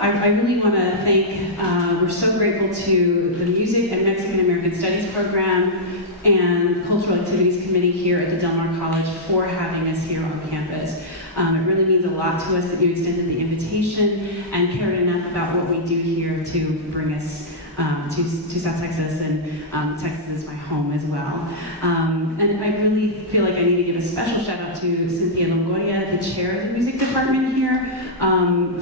I really want to thank, we're so grateful to the Music and Mexican American Studies program and Cultural Activities Committee here at the Del Mar College for having us here on campus. It really means a lot to us that you extended the invitation and cared enough about what we do here to bring us to South Texas, and Texas is my home as well. And I really feel like I need to give a special shout out to Cynthia Longoria, the chair of the music department here,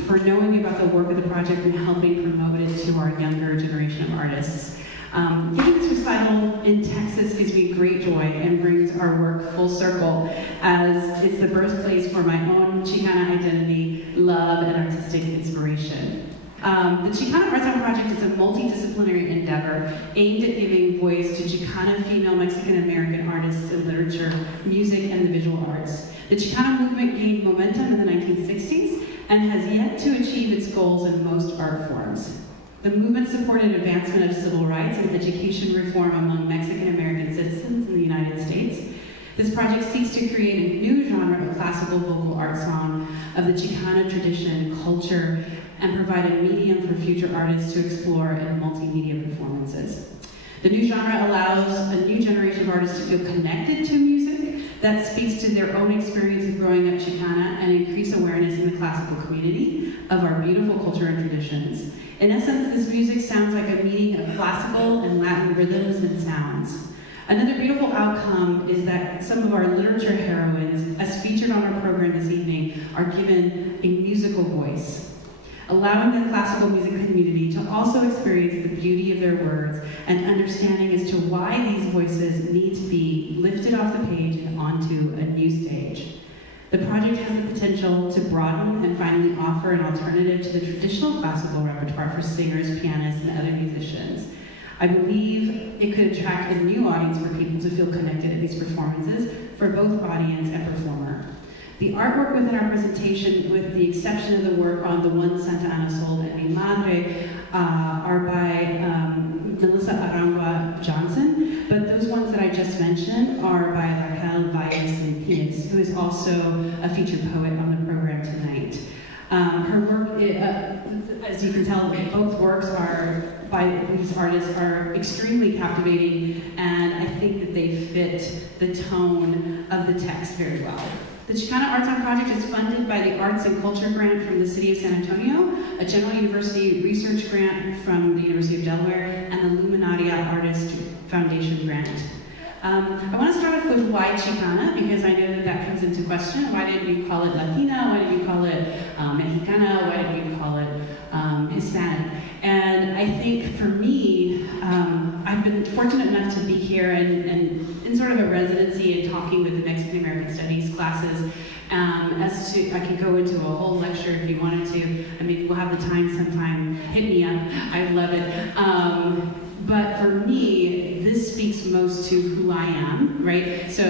for knowing about the work of the project and helping promote it to our younger generation of artists. Giving this recital in Texas gives me great joy and brings our work full circle, as it's the birthplace for my own Chicana identity, love, and artistic inspiration. The Chicana Art Song Project is a multi-disciplinary endeavor aimed at giving voice to Chicana female Mexican-American artists in literature, music, and the visual arts. The Chicana movement gained momentum in the 1960s and has yet to achieve its goals in most art forms. The movement supported advancement of civil rights and education reform among Mexican-American citizens in the United States. This project seeks to create a new genre of classical vocal art song of the Chicana tradition, culture, and provide a medium for future artists to explore in multimedia performances. The new genre allows a new generation of artists to feel connected to music that speaks to their own experience of growing up Chicana and increase awareness in the classical community of our beautiful culture and traditions. In essence, this music sounds like a meeting of classical and Latin rhythms and sounds. Another beautiful outcome is that some of our literature heroines, as featured on our program this evening, are given a musical voice, allowing the classical music community to also experience the beauty of their words and understanding as to why these voices need to be lifted off the page and onto a new stage. The project has the potential to broaden and finally offer an alternative to the traditional classical repertoire for singers, pianists, and other musicians. I believe it could attract a new audience for people to feel connected at these performances for both audience and performer. The artwork within our presentation, with the exception of the work on the One Santa Ana Sol and Mi Madre, are by Melissa Arangua-Johnson, but those ones that I just mentioned are by Valles, who is also a featured poet on the program tonight. Her work, as you can tell, both works are by these artists are extremely captivating, and I think that they fit the tone of the text very well. The Chicana Art Song Project is funded by the Arts and Culture Grant from the City of San Antonio, a General University Research Grant from the University of Delaware, and the Luminaria Artist Foundation Grant. I want to start off with why Chicana, because I know that that comes into question. Why didn't we call it Latina? Why didn't we call it Mexicana? Why didn't we call it Hispanic? And I think for me, I've been fortunate enough to be here and in sort of a residency and talking with the Mexican American Studies classes. As to, I could go into a whole lecture if you wanted to. I mean, we'll have the time sometime. Hit me up. I love it. But for me, this speaks most to who I am, right? So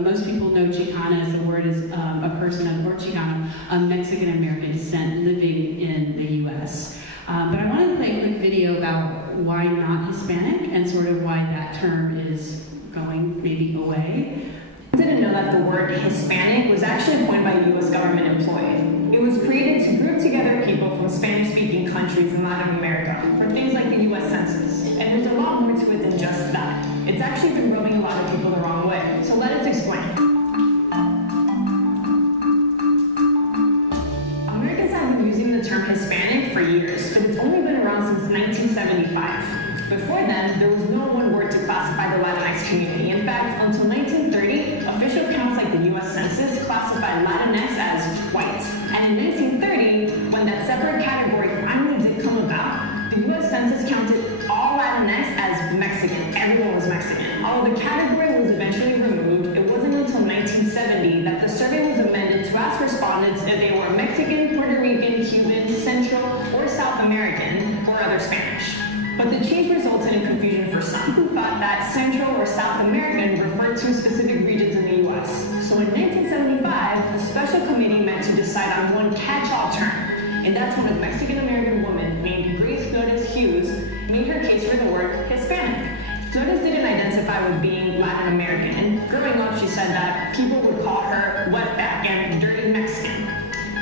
most people know Chicana as the word is a person of, or Chicano, of Mexican American descent living in the U.S. But I wanted to play a quick video about why not Hispanic and sort of why that term is going maybe away. I didn't know that the word Hispanic was actually coined by a U.S. government employee. It was created to group together people from Spanish-speaking countries in Latin America for things like the U.S. Census. And there's a lot more to it than just that. It's actually been rubbing a lot of people the wrong way. So let us explain. Americans have been using the term Hispanic for years, but it's only been around since 1975. Before then, there was no one word to classify the Latinx community. In fact, until 1930, official counts like the U.S. Census classified Latinx as white. And in 1930, when that separate category finally did come about, the U.S. Census counted all Latinx as Mexican. Everyone was Mexican. Although the category was eventually removed, it wasn't until 1970 that the survey was amended to ask respondents if they were Mexican, Puerto Rican, Cuban, Central, or South American, or other Spanish. But the change resulted in confusion for some who thought that Central or South American referred to specific regions in the U.S. So in 1975, a special committee met to decide on one catch-all term, and that's when a Mexican-American woman named Grace Flores Hughes made her case for the word Hispanic. Flores didn't identify with being Latin American, and growing up she said that people would call her wetback and dirty Mexican.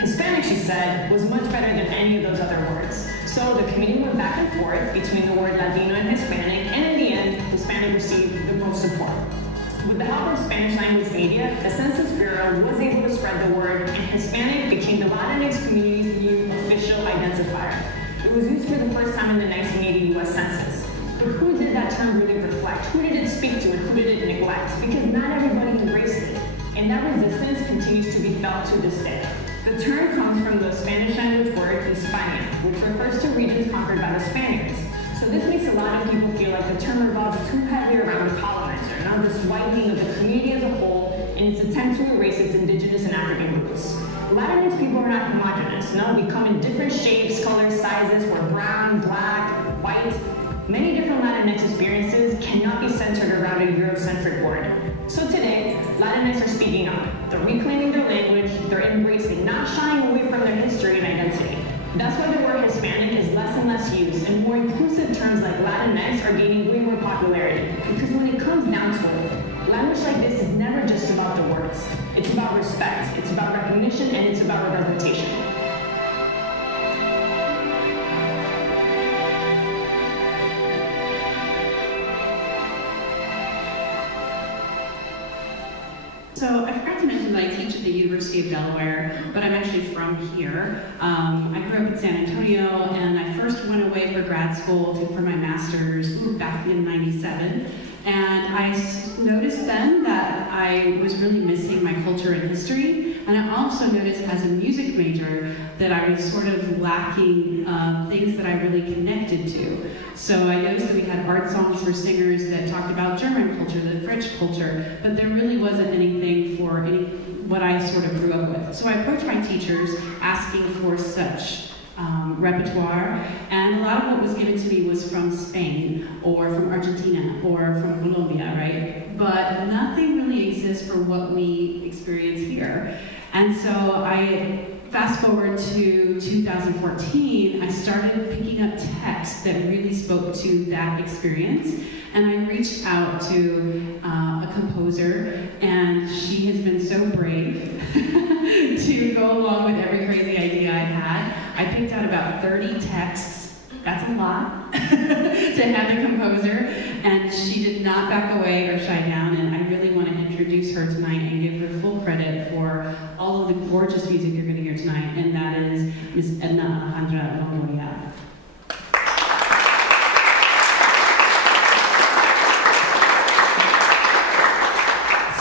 Hispanic, she said, said, was much better than any of those other words. So the committee went back and forth between the word Latino and Hispanic, and in the end, Hispanic received the most support. With the help of Spanish language media, the Census Bureau was able to spread the word, and Hispanic became the Latinx community's new official identifier. It was used for the first time in the 1980 US Census. But who did that term really reflect? Who did it speak to, and who did it neglect? Because not everybody embraced it, and that resistance continues to be felt to this day. The term comes from the Spanish language word Hispania, which refers to regions conquered by the Spaniards. So this makes a lot of people feel like the term revolves too heavily around the colonizer, and this whitening of the community as a whole in its attempt to erase its indigenous and African roots. Latinx people are not homogenous. No, we come in different shapes, colors, sizes. We're brown, black, white. Many different Latinx experiences cannot be centered around a Eurocentric word. So today, Latinx are speaking up. They're reclaiming their language, they're embracing, not shying away from their history and identity. That's why the word Hispanic is less and less used, and more inclusive terms like Latinx are gaining way more popularity. Because when it comes down to it, language like this is never just about the words. It's about respect, it's about recognition, and it's about representation. So I forgot to mention that I teach at the University of Delaware, but I'm actually from here. I grew up in San Antonio, and I first went away for grad school for my master's back in '97. And I noticed then that I was really missing my culture and history. And I also noticed as a music major that I was sort of lacking things that I really connected to. So I noticed that we had art songs for singers that talked about German culture, the French culture, but there really wasn't anything for what I sort of grew up with. So I approached my teachers asking for such repertoire, and a lot of what was given to me was from Spain, or from Argentina, or from Colombia, right? But nothing really exists for what we experience here. And so I fast forward to 2014, I started picking up texts that really spoke to that experience, and I reached out to a composer, and she has been so brave to go along with every crazy idea I had. I picked out about 30 texts, that's a lot, to have the composer, and she did not back away or shy down, and I really want to introduce her tonight and give her full credit for all of the gorgeous music you're going to hear tonight, and that is Miss Edna Alejandra Longoria.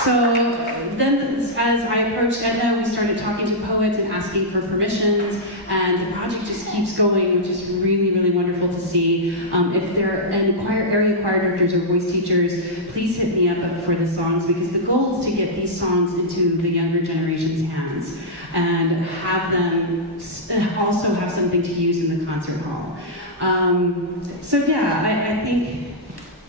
So then, as I approached Edna, we started talking to poets and asking for permissions, and the project just keeps going, which is really, really wonderful to see. If there are any area choir directors or voice teachers, please hit me up for the songs, because the goal is to get these songs into the younger generation's hands and have them also have something to use in the concert hall. So yeah, I think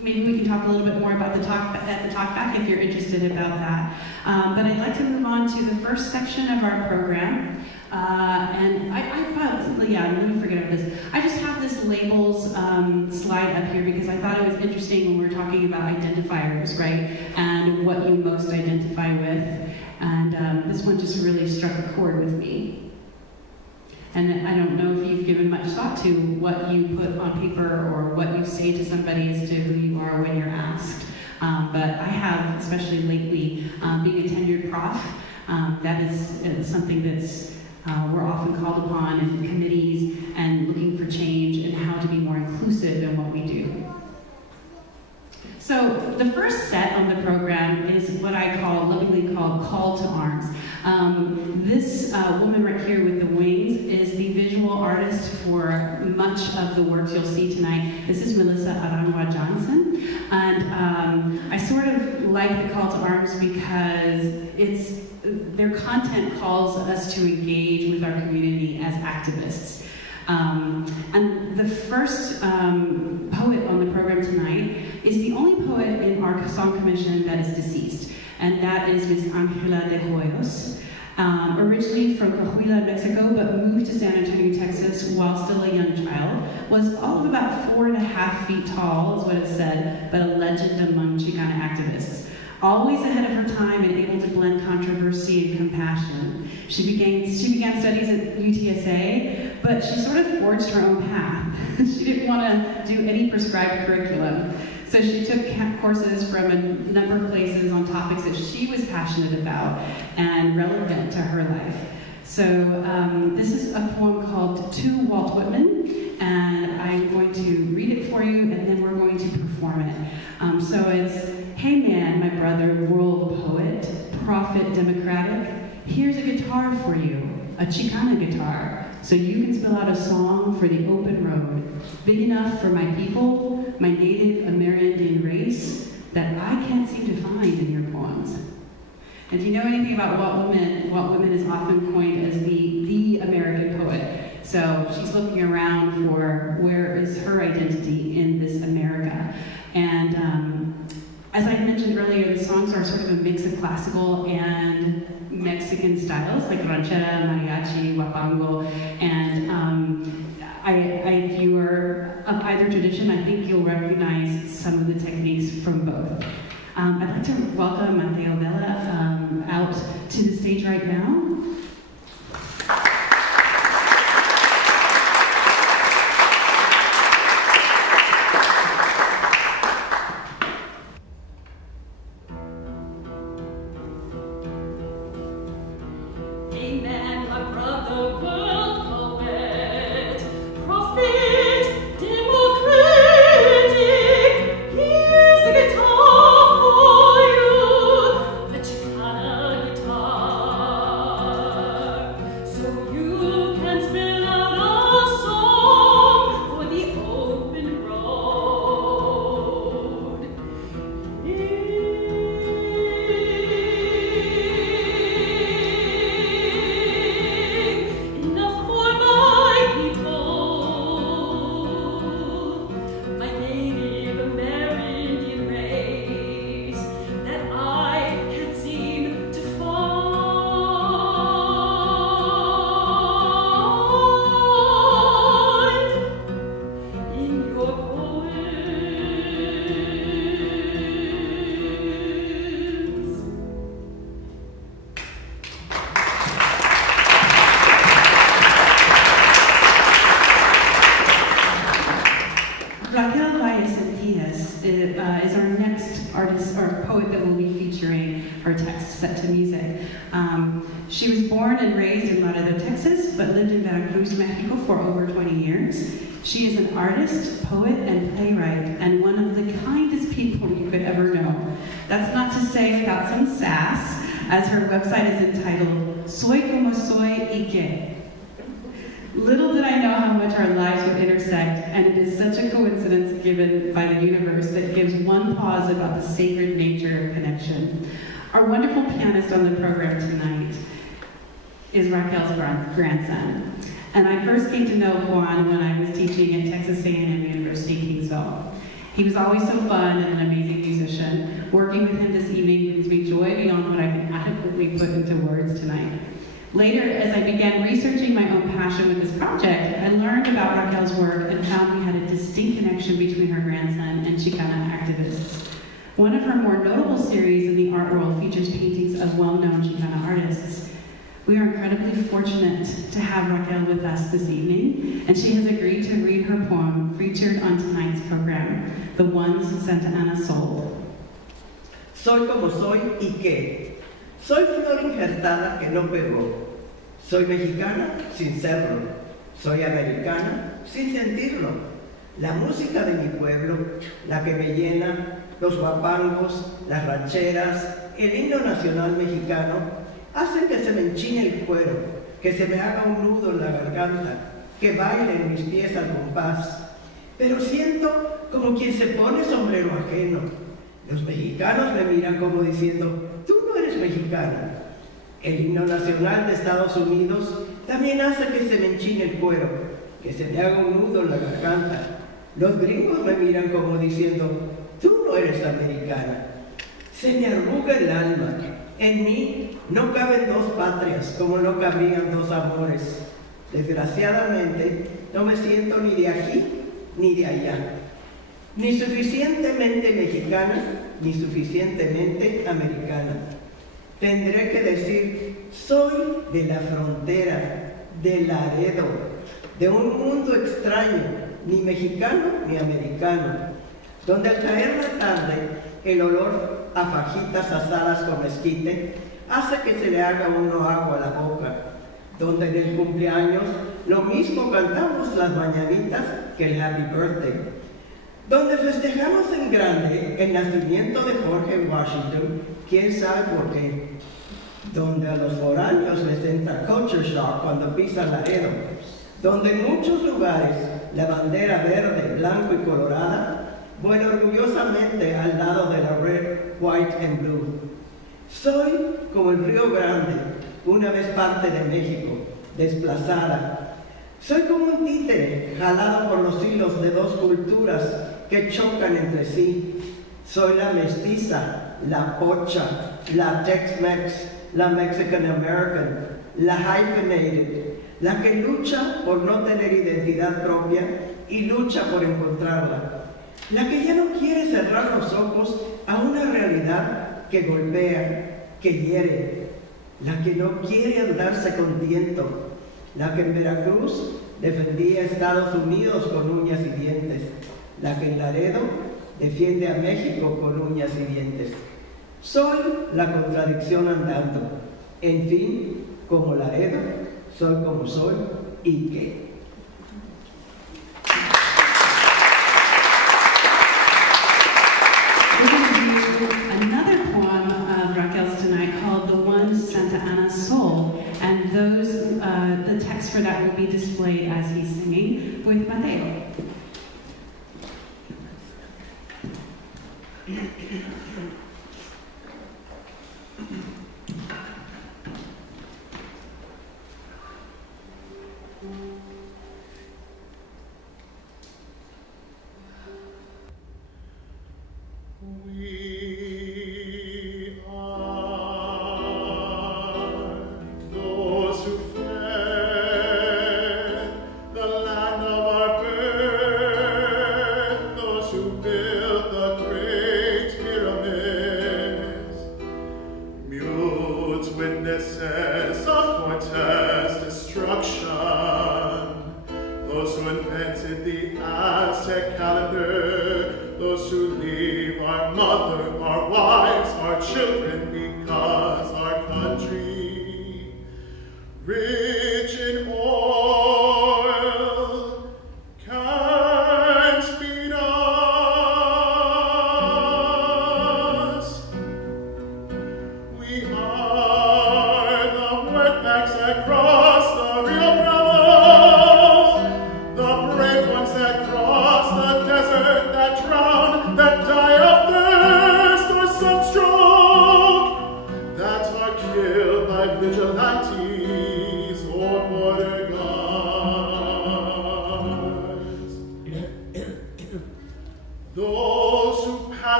maybe we can talk a little bit more about the talk back if you're interested about that. But I'd like to move on to the first section of our program. And I thought, yeah, let me forget about this. I just have this labels slide up here because I thought it was interesting when we're talking about identifiers, right? And what you most identify with. And this one just really struck a chord with me. And I don't know if you've given much thought to what you put on paper or what you say to somebody as to who you are when you're asked. But I have, especially lately, being a tenured prof, that is something that's we're often called upon in committees and looking for change and how to be more inclusive in what we do. So the first set on the program is what I lovingly call Call to Arms. This woman right here with the wings is the visual artist for much of the works you'll see tonight. This is Melissa Arangua-Johnson. And I sort of like the Call to Arms because their content calls us to engage with our community as activists. And the first poet on the program tonight is the only poet in our song commission that is deceased, and that is Miss Angela De Joyos. Originally from Coahuila, Mexico, but moved to San Antonio, Texas while still a young child, was all of about 4.5 feet tall, is what it said, but a legend among Chicana activists. Always ahead of her time and able to blend controversy and compassion. She began studies at UTSA, but she sort of forged her own path. She didn't want to do any prescribed curriculum. So she took courses from a number of places on topics that she was passionate about and relevant to her life. So this is a poem called To Walt Whitman, and I'm going to read it for you, and then we're going to perform it. So it's, hey man, my brother, world poet, prophet democratic, here's a guitar for you, a Chicana guitar, so you can spill out a song for the open road, big enough for my people, my native Amerindian race, that I can't seem to find in your poems. And if you know anything about Walt Whitman is often coined as the American poet. So she's looking around for where is her identity in this America. And as I mentioned earlier, the songs are sort of a mix of classical and Mexican styles, like ranchera, mariachi, huapango, and if you are of either tradition, I think you'll recognize some of the techniques from both. I'd like to welcome Mateo Vela out to the stage right now. Is our next artist or poet that will be featuring her text set to music. She was born and raised in Laredo, Texas, but lived in Veracruz, Mexico for over 20 years. She is an artist, poet, and playwright, and one of the kindest people you could ever know. That's not to say without some sass, as her website is entitled, Soy como soy y que. Little did I know how much our lives would intersect, and it is such a coincidence given by the universe that gives one pause about the sacred nature of connection. Our wonderful pianist on the program tonight is Raquel's grandson. And I first came to know Juan when I was teaching at Texas A&M University, Kingsville. He was always so fun and an amazing musician. Working with him this evening brings me joy beyond what I can adequately put into words tonight. Later, as I began researching my own passion with this project, I learned about Raquel's work and found we had a distinct connection between her grandson and Chicana activists. One of her more notable series in the art world features paintings of well-known Chicana artists. We are incredibly fortunate to have Raquel with us this evening, and she has agreed to read her poem featured on tonight's program, The Ones Santa Ana Sold. Soy como soy y qué. Soy flor injertada que no pegó. Soy mexicana sin serlo. Soy americana sin sentirlo. La música de mi pueblo, la que me llena, los guapangos, las rancheras, el himno nacional mexicano, hacen que se me enchine el cuero, que se me haga un nudo en la garganta, que bailen mis pies al compás. Pero siento como quien se pone sombrero ajeno. Los mexicanos me miran como diciendo, tú no eres mexicana. El himno nacional de Estados Unidos también hace que se me enchine el cuero, que se me haga un nudo en la garganta. Los gringos me miran como diciendo, tú no eres americana. Se me arruga el alma. En mí no caben dos patrias, como no cabrían dos amores. Desgraciadamente, no me siento ni de aquí ni de allá. Ni suficientemente mexicana, ni suficientemente americana. tendré que decir, soy de la frontera, de Laredo, de un mundo extraño, ni mexicano ni americano, donde al caer la tarde el olor a fajitas asadas con mezquite hace que se le haga uno agua a la boca, donde en el cumpleaños lo mismo cantamos las mañanitas que el Happy Birthday, donde festejamos en grande el nacimiento de George Washington, quién sabe por qué, donde a los foráneos les entra culture shock cuando pisan Laredo, donde en muchos lugares la bandera verde, blanco y colorada vuela orgullosamente al lado de la red, white and blue. Soy como el Río Grande, una vez parte de México, desplazada. Soy como un títere jalado por los hilos de dos culturas que chocan entre sí. Soy la mestiza, la pocha, la Tex-Mex, la Mexican American, la hyphenated, la que lucha por no tener identidad propia y lucha por encontrarla. La que ya no quiere cerrar los ojos a una realidad que golpea, que hiere. La que no quiere andarse con viento. La que en Veracruz defendía a Estados Unidos con uñas y dientes. La que en Laredo defiende a México con uñas y dientes. Soy la contradicción andando. En fin, como Laredo, soy como soy y qué. Another poem of Raquel's tonight called The One Santa Ana's Soul, and the text for that will be displayed as he's singing with Mateo.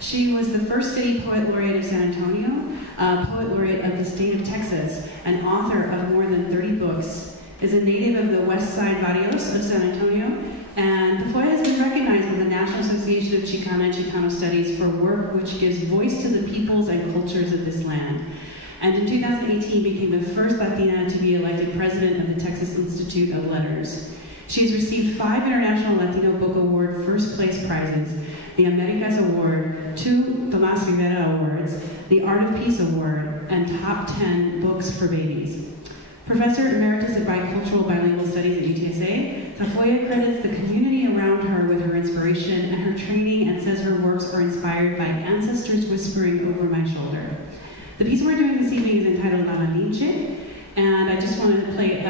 She was the first city poet laureate of San Antonio, poet laureate of the state of Texas, and author of more than 30 books, is a native of the West Side Barrios of San Antonio, and Tafoya has been recognized by the National Association of Chicana and Chicano Studies for work which gives voice to the peoples and cultures of this land. and in 2018 became the first Latina to be elected president of the Texas Institute of Letters. She has received 5 International Latino Book Award First Place prizes, the Americas Award, 2 Tomas Rivera Awards, the Art of Peace Award, and Top 10 Books for Babies. Professor Emeritus of Bicultural Bilingual Studies at UTSA, Tafoya credits the community around her with her inspiration and her training, and says her works are inspired by ancestors whispering over my shoulder. The piece we're doing this evening is entitled La Malinche, and I just want to play,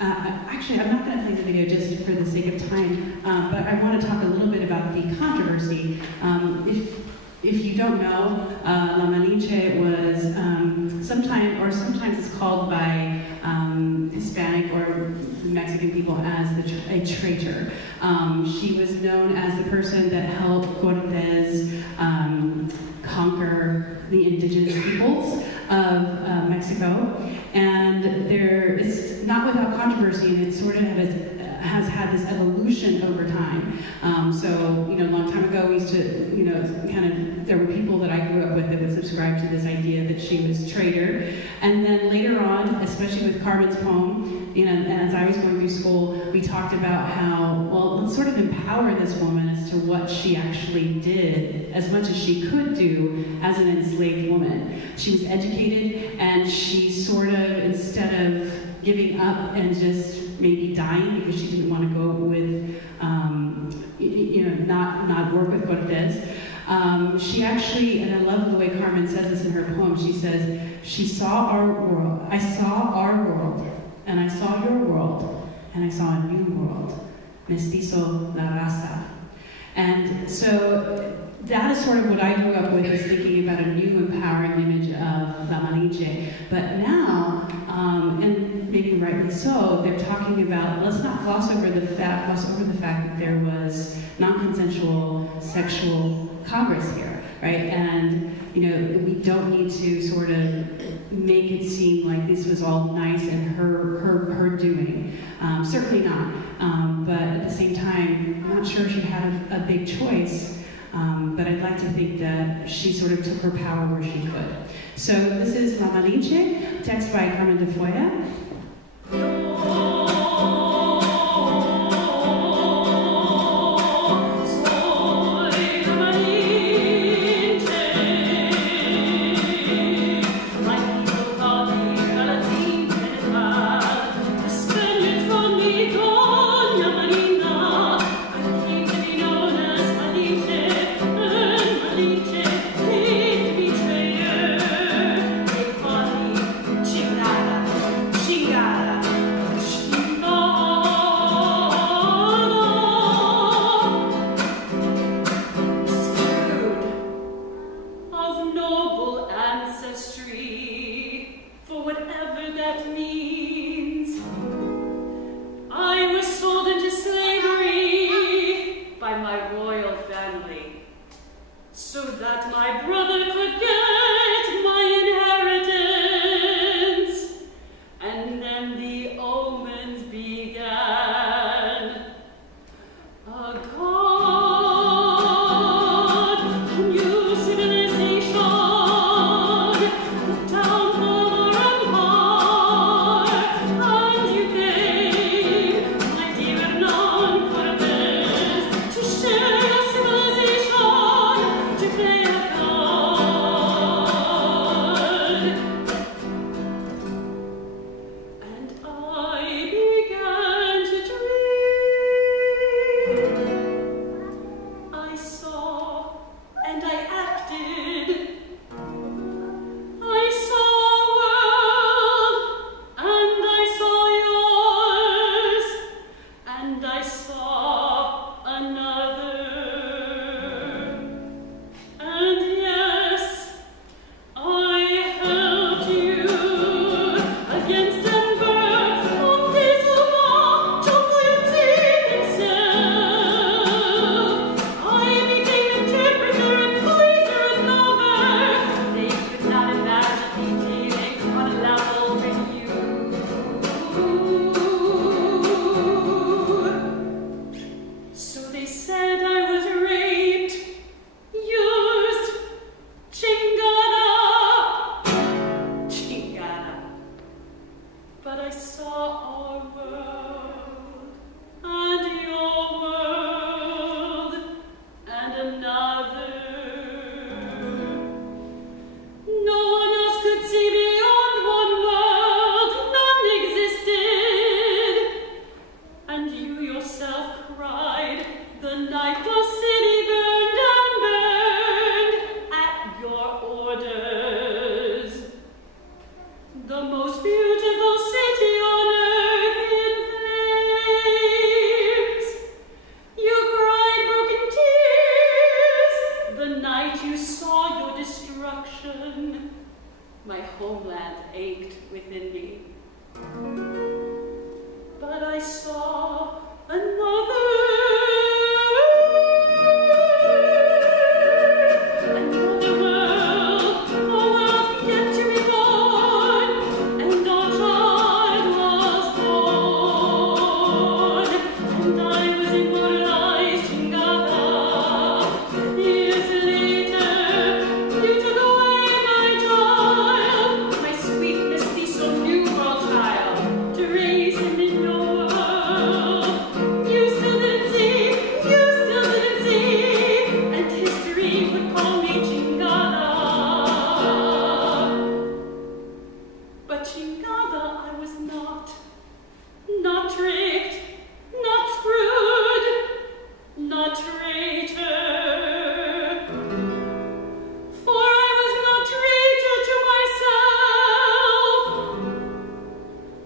actually I'm not going to play the video just for the sake of time, but I want to talk a little bit about the controversy. If you don't know, La Malinche was sometimes it's called by Hispanic or Mexican people as a traitor. She was known as the person that helped Cortez conquer the indigenous peoples of Mexico, and it's not without controversy, and it sort of has had this evolution over time. So, a long time ago, we used to, there were people that I grew up with that would subscribe to this idea that she was traitor. And then later on, especially with Carmen's poem, and as I was going through school, we talked about how, well, let's sort of empower this woman as to what she actually did, as much as she could do as an enslaved woman. She was educated, and she sort of, instead of giving up and just maybe dying because she didn't want to go with, not work with Cortez. She actually, and I love the way Carmen says this in her poem, she says, she saw our world, I saw our world, and I saw your world, and I saw a new world, mestizo la raza. And so that is sort of what I grew up with, is thinking about a new empowering image of La Malinche. But now, and maybe rightly so, they're talking about, let's not gloss over the fact that there was non-consensual sexual congress here, right? And we don't need to sort of make it seem like this was all nice and her doing. Certainly not. But at the same time, I'm not sure she had a big choice. But I'd like to think that she sort of took her power where she could. So this is La Malinche, text by Carmen de Foya. Chicana homeland ached within me. But I saw another world, a world yet to be born, and a child was born, and I was immortalized in Ghana. Years later, you took away my child, my sweet, misty, so new world child, to raise him in your world. You still didn't see, and history would call me Chingada. But Chingada I was not tricked, not screwed, not traitor. For I was not traitor to myself.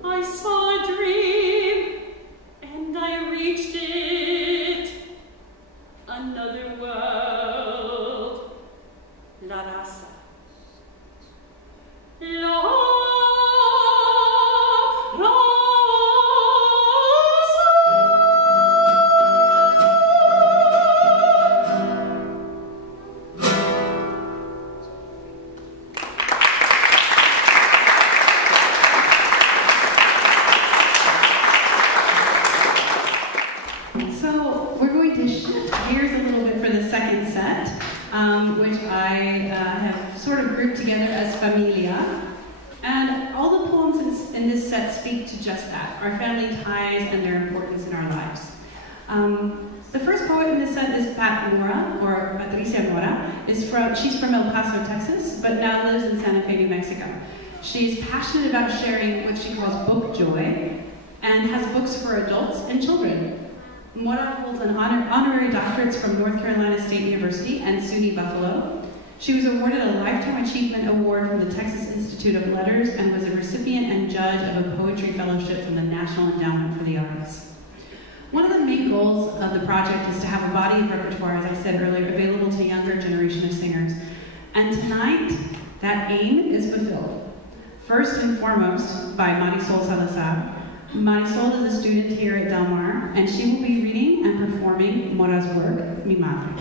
I saw a dream, and I reached it. Another world, La Raza. La Raza. So we're going to shift gears a little bit for the second set, which I have sort of grouped together as Familia. And all the poems in this set speak to just that, our family ties and their importance in our lives. The first poet in this set is Pat Mora, or Patricia Mora. She's from El Paso, Texas, but now lives in Santa Fe, New Mexico. She's passionate about sharing what she calls book joy, and has books for adults and children. Mora holds an honorary doctorates from North Carolina State University and SUNY Buffalo. She was awarded a Lifetime Achievement Award from the Texas Institute of Letters and was a recipient and judge of a poetry fellowship from the National Endowment for the Arts. One of the main goals of the project is to have a body of repertoire, as I said earlier, available to a younger generation of singers. And tonight, that aim is fulfilled. First and foremost, by Marisol Salazar. Marisol is a student here at Del Mar, and she will be reading and performing Mora's work, Mi Madre.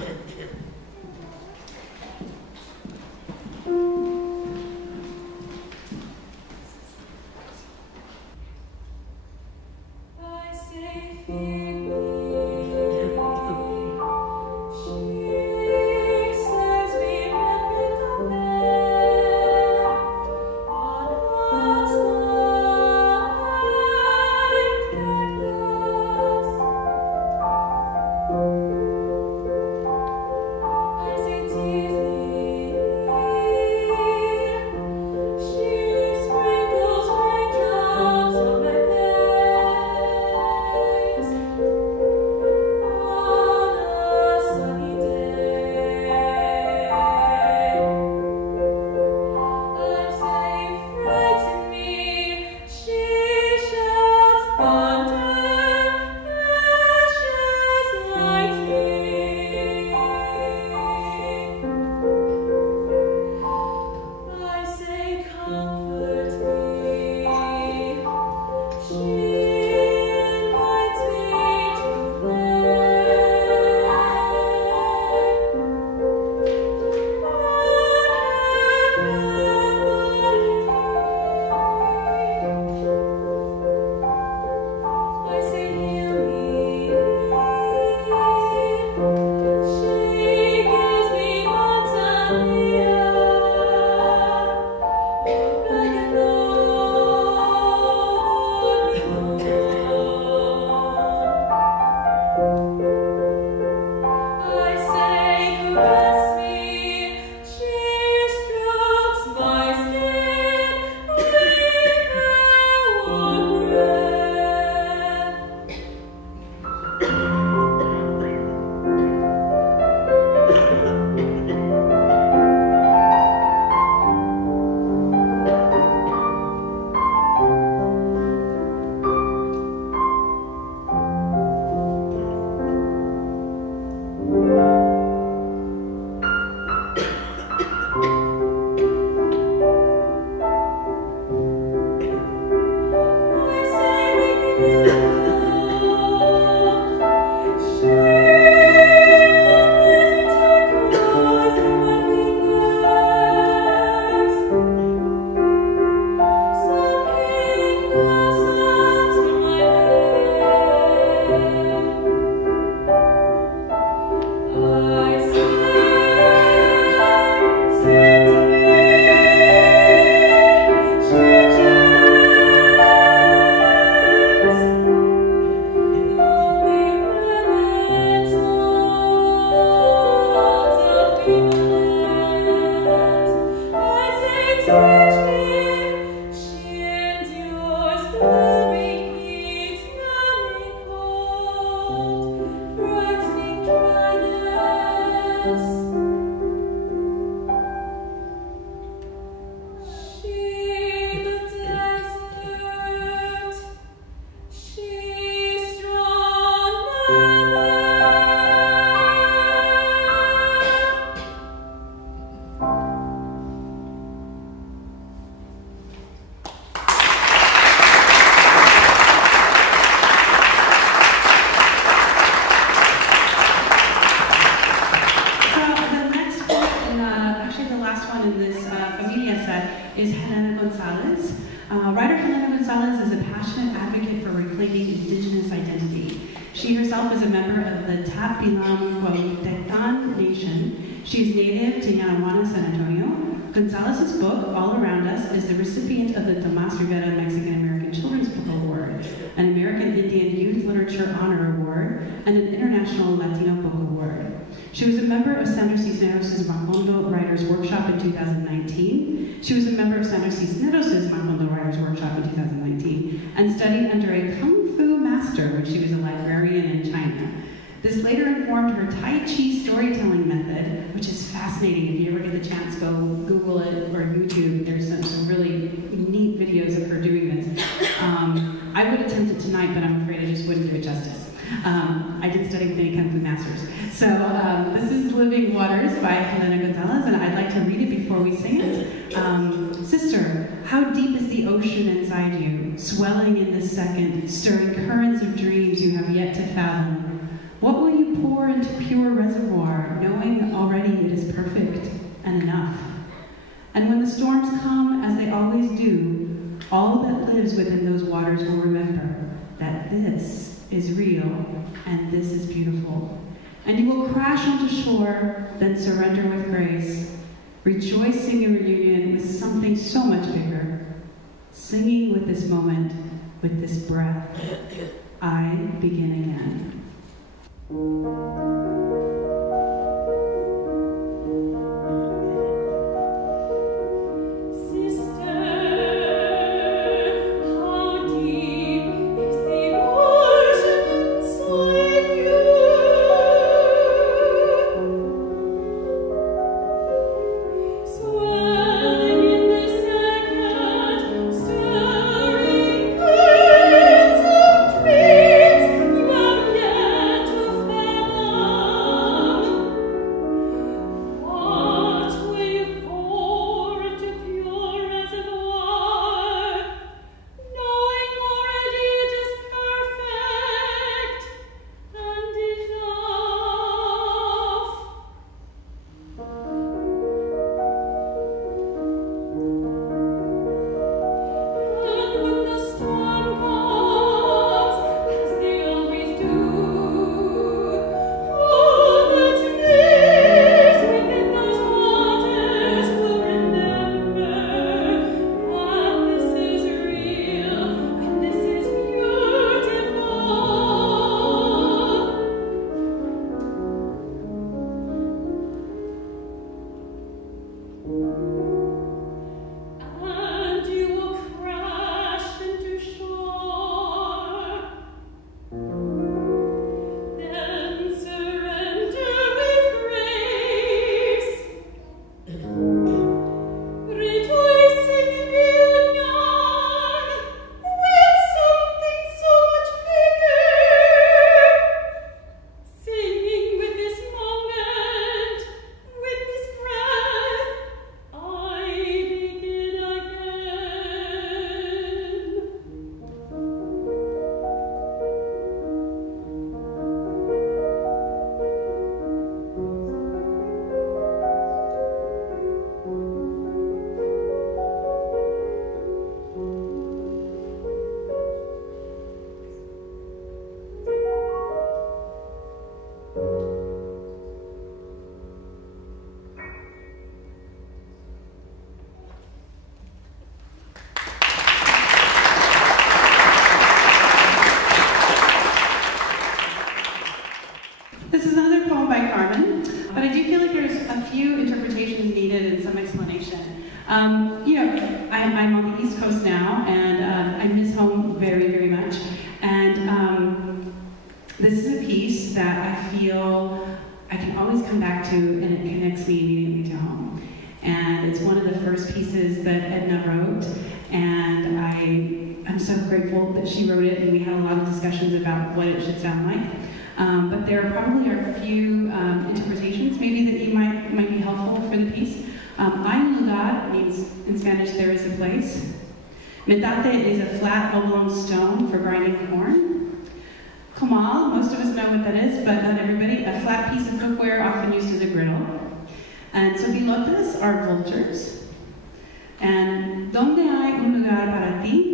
Writer Helena Gonzalez is a passionate advocate for reclaiming indigenous identity. She herself is a member of the Tapilam Nation. She is native to Yanaguana, San Antonio. Gonzalez's book, All Around Us, is the recipient of the Tomas Rivera Mexican American Children's Book Award, an American Indian Youth Literature Honor Award, and an International Latino Book Award. She was a member of Sandra Cisneros' Macondo Writers Workshop in 2019. She was a member of Sandra Cisneros' Macondo Writers Workshop in 2019, and studied under a Kung Fu master when she was a librarian in China. This later informed her Tai Chi storytelling method, which is fascinating. If you ever get the chance, go Google it or YouTube. There's some really neat videos of her doing this. I would attempt it tonight, but I'm afraid I just wouldn't do it justice. I did study with many Kung Fu masters. So this is Living Waters by Helena Gonzalez, and I'd like to read it before we sing it. Sister, how deep is the ocean inside you, swelling in this second, stirring currents of dreams you have yet to fathom? What will you pour into pure reservoir, knowing already it is perfect and enough? And when the storms come, as they always do, all that lives within those waters will remember that this is real and this is beautiful. And you will crash onto shore, then surrender with grace, rejoicing in reunion with something so much bigger, singing with this moment, with this breath. I begin again. I'm on the East Coast now, and I miss home very, very much. And this is a piece that I feel I can always come back to, and it connects me immediately to home. And it's one of the first pieces that Edna wrote, and I'm so grateful that she wrote it, and we had a lot of discussions about what it should sound like. But there probably are a few interpretations maybe that you might be helpful for the piece. Hay un lugar means in Spanish there is a place. Metate is a flat oblong stone for grinding corn. Comal, most of us know what that is, but not everybody. A flat piece of cookware often used as a griddle. And sopilotes are vultures. And donde hay un lugar para ti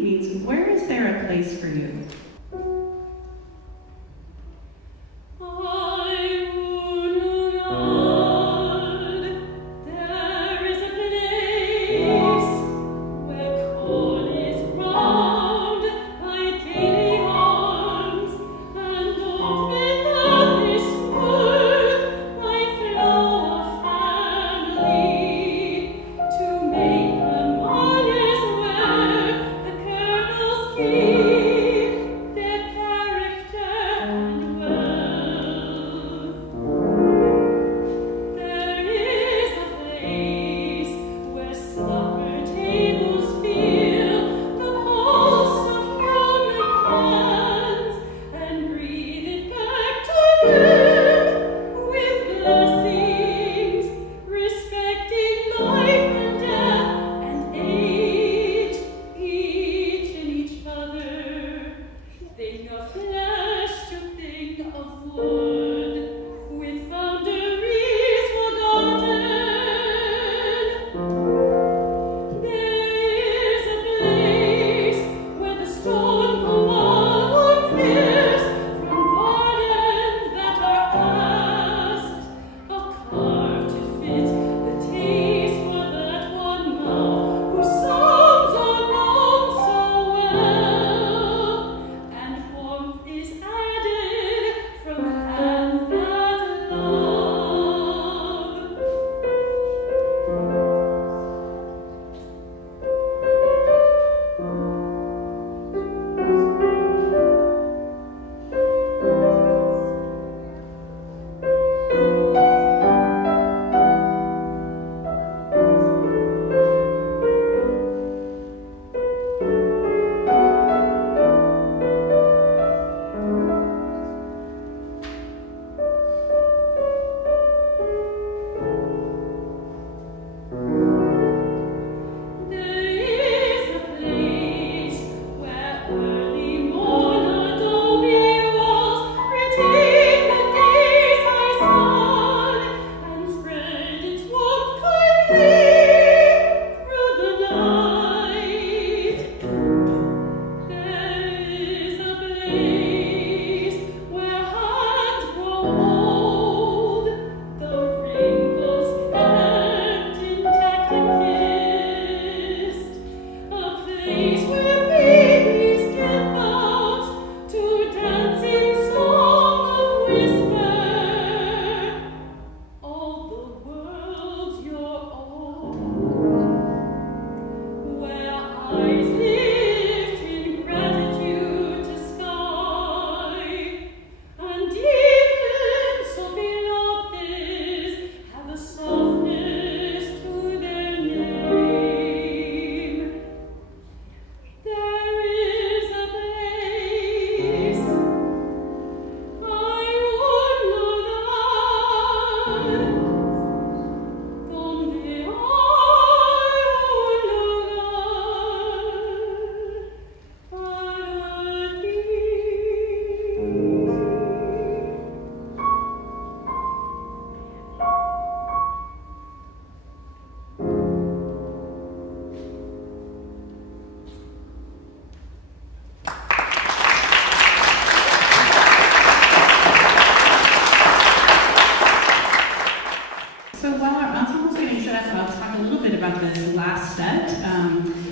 about this last set.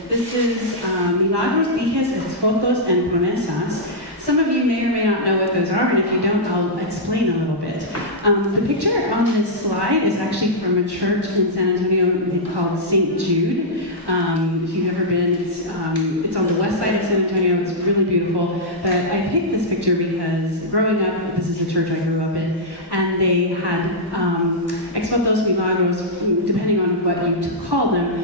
This is Milagros, Dijes, Fotos, and Promesas. Some of you may or may not know what those are, and if you don't, I'll explain a little bit. The picture on this slide is actually from a church in San Antonio called St. Jude. If you've ever been, it's on the west side of San Antonio. It's really beautiful. But I picked this picture because growing up, this is the church I grew up in, and they had Exvotos Milagros, depending on what you call them,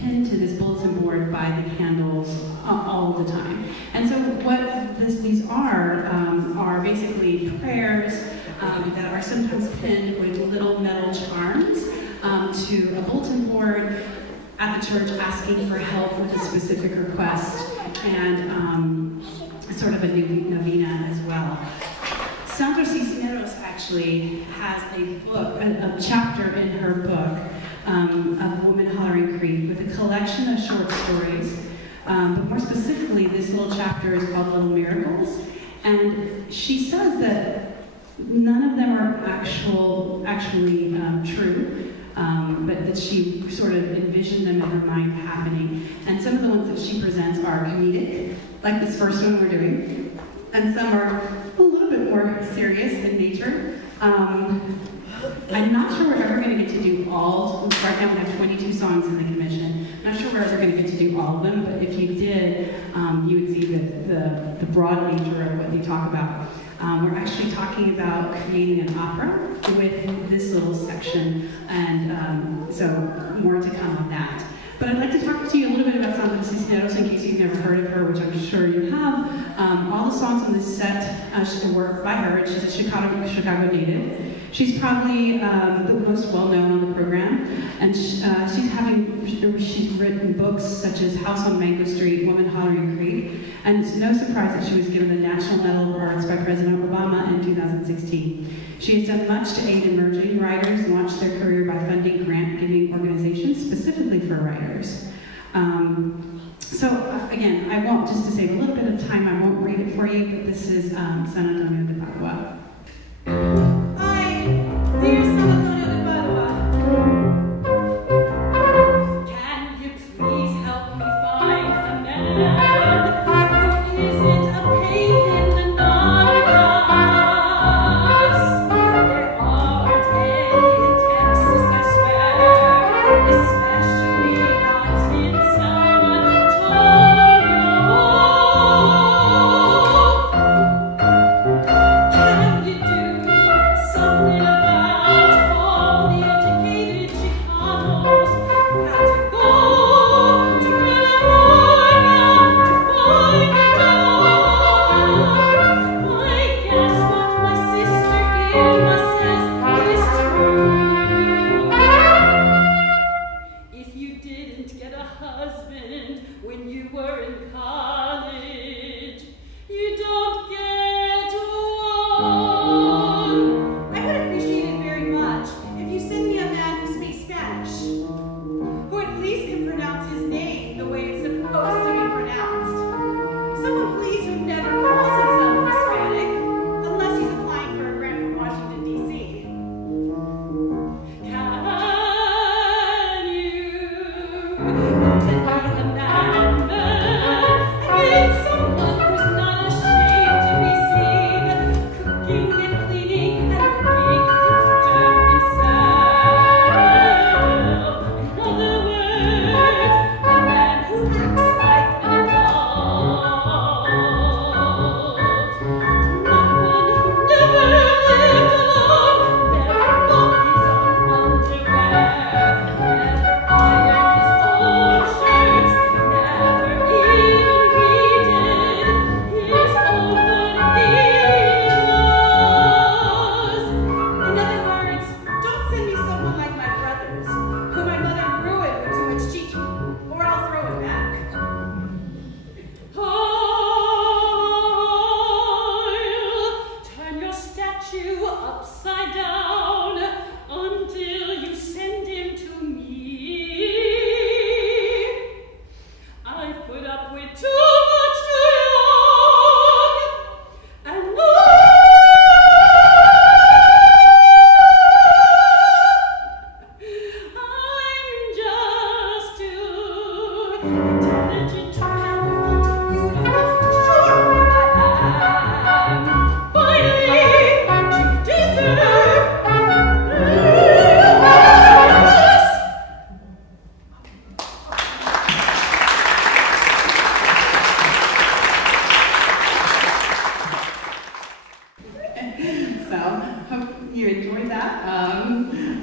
pinned to this bulletin board by the candles all the time. And so what these are basically prayers that are sometimes pinned with little metal charms to a bulletin board at the church asking for help with a specific request, and sort of a novena as well. Sandra Cisneros actually has a book, a chapter in her book of Woman Hollering Creek with a collection of short stories. But more specifically, this little chapter is called Little Miracles, and she says that none of them are actually true, but that she sort of envisioned them in her mind happening. And some of the ones that she presents are comedic, like this first one we're doing, and some are a little bit more serious in nature. I'm not sure we're ever going to get to do all. Right now we have 22 songs in the commission. I'm not sure we're ever going to get to do all of them, but if you did, you would see the broad nature of what they talk about. We're actually talking about creating an opera with this little section, and so more to come on that. But I'd like to talk to you a little bit about Sandra Cisneros in case you've never heard of her, which I'm sure you have. All the songs on this set were by her, and she's a Chicago native. She's probably the most well-known on the program, and she's written books such as House on Mango Street, Woman Hollering Creek, and it's no surprise that she was given the National Medal of Arts by President Obama in 2016. She has done much to aid emerging writers and launch their career by funding grant-giving organizations specifically for writers. Again, I won't, just to save a little bit of time, I won't read it for you, but this is San Antonio de Padua. Dear San Antonio de Padua, can you please help me find a man who isn't a pain in the narcos? There aren't any in Texas, I swear, especially not in San Antonio. Can you do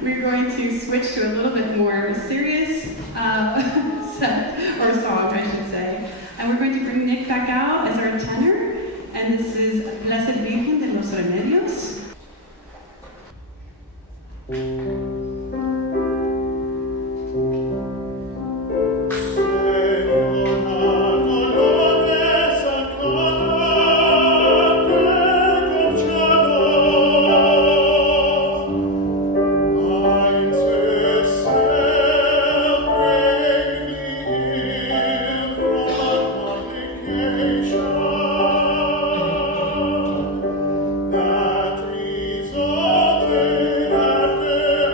We're going to switch to a little bit more serious set, or song, I should say. And we're going to bring Nick back out as our tenor. And this is Blessed Virgen de los Remedios. That resulted after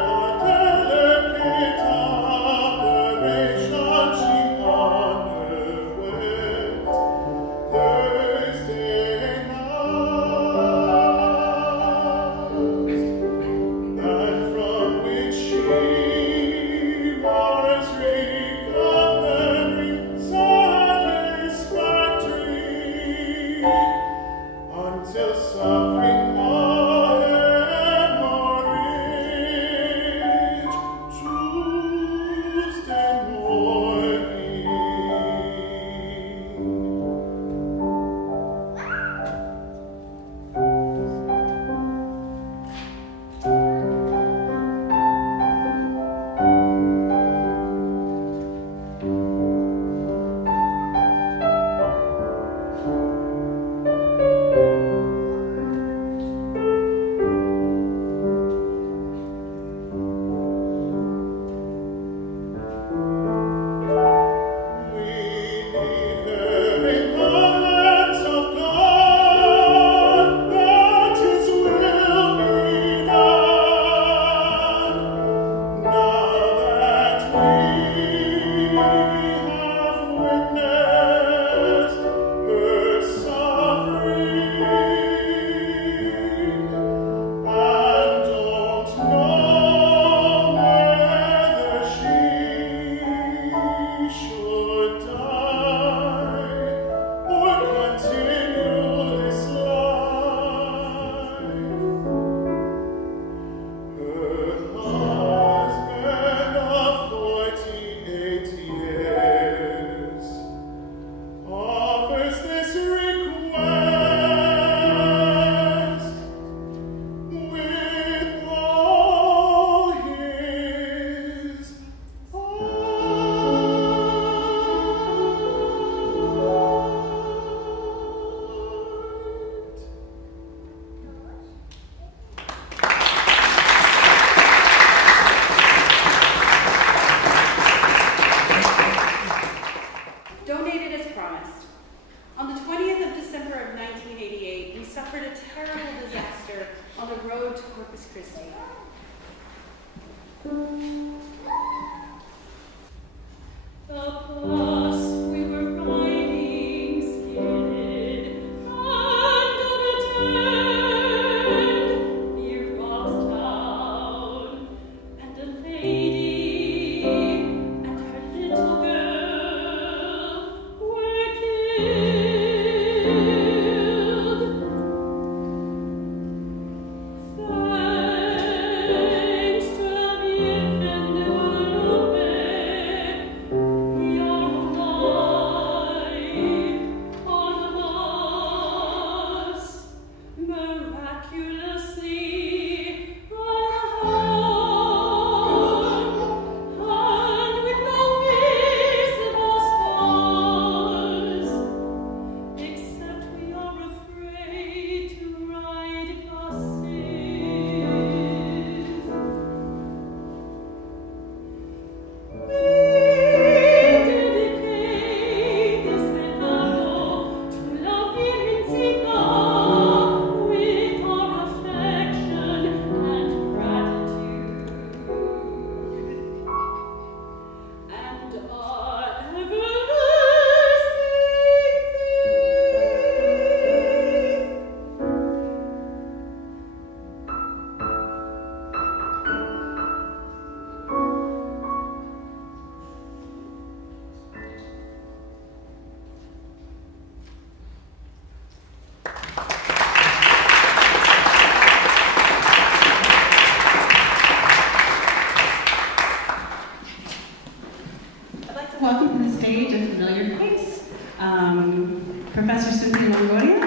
Professor Cynthia Longoria.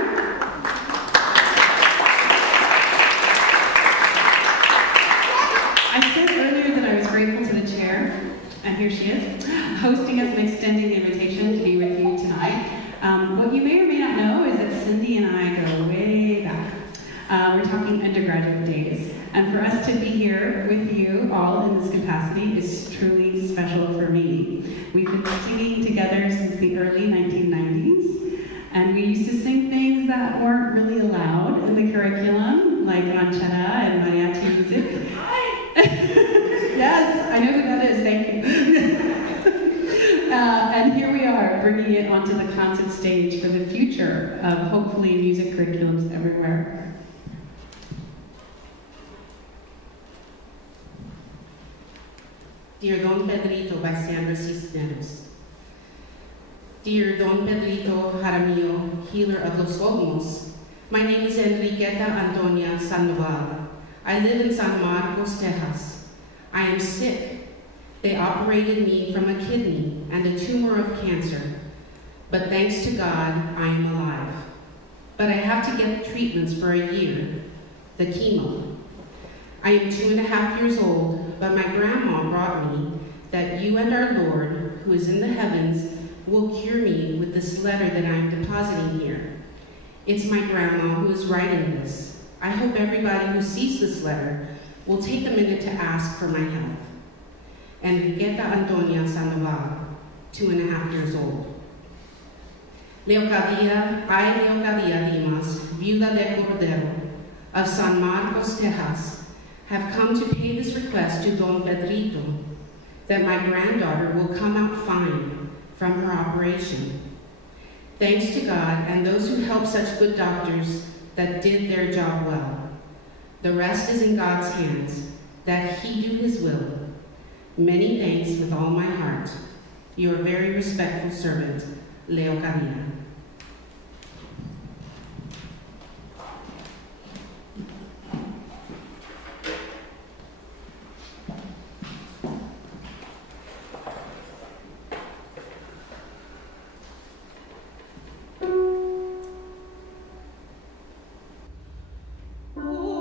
I said earlier that I was grateful to the chair, and here she is, hosting us and extending the invitation to be with you tonight. What you may or may not know is that Cindy and I go way back. We're talking undergraduate days. And for us to be here with you all in this capacity is truly special for me. We've been singing together since the early 1990s, and we used to sing things that weren't really allowed in the curriculum, like ranchera and mariachi music. Yes, I know who that is, thank you. And here we are, bringing it onto the concert stage for the future of hopefully music curriculums everywhere. Dear Don Pedrito by Sandra Cisneros. Dear Don Pedrito Jaramillo, healer of Los Olmos, my name is Enriqueta Antonia Sandoval. I live in San Marcos, Texas. I am sick. They operated me from a kidney and a tumor of cancer, but thanks to God, I am alive. But I have to get treatments for a year, the chemo. I am 2.5 years old, but my grandma brought me that you and our Lord, who is in the heavens, will cure me with this letter that I am depositing here. It's my grandma who is writing this. I hope everybody who sees this letter will take a minute to ask for my health. Enriqueta Antonia Sandoval, 2.5 years old. Leocadia Dimas, viuda de Cordero, of San Marcos, Texas, have come to pay this request to Don Pedrito, that my granddaughter will come out fine from her operation. Thanks to God and those who help such good doctors that did their job well. The rest is in God's hands, that He do His will. Many thanks with all my heart. Your very respectful servant, Leocadia. Oh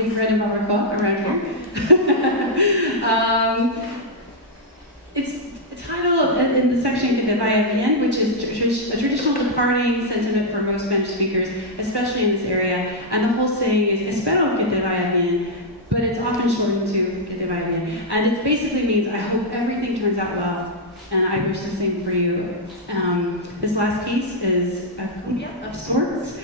big red and barbacoa around here. It's the title in the section Que te vaya bien, which is a traditional departing sentiment for most Spanish speakers, especially in this area. And the whole saying is Espero que te vaya bien, but it's often shortened to Que te vaya bien. And it basically means I hope everything turns out well. And I wish the same for you. This last piece is a cumbia of sorts.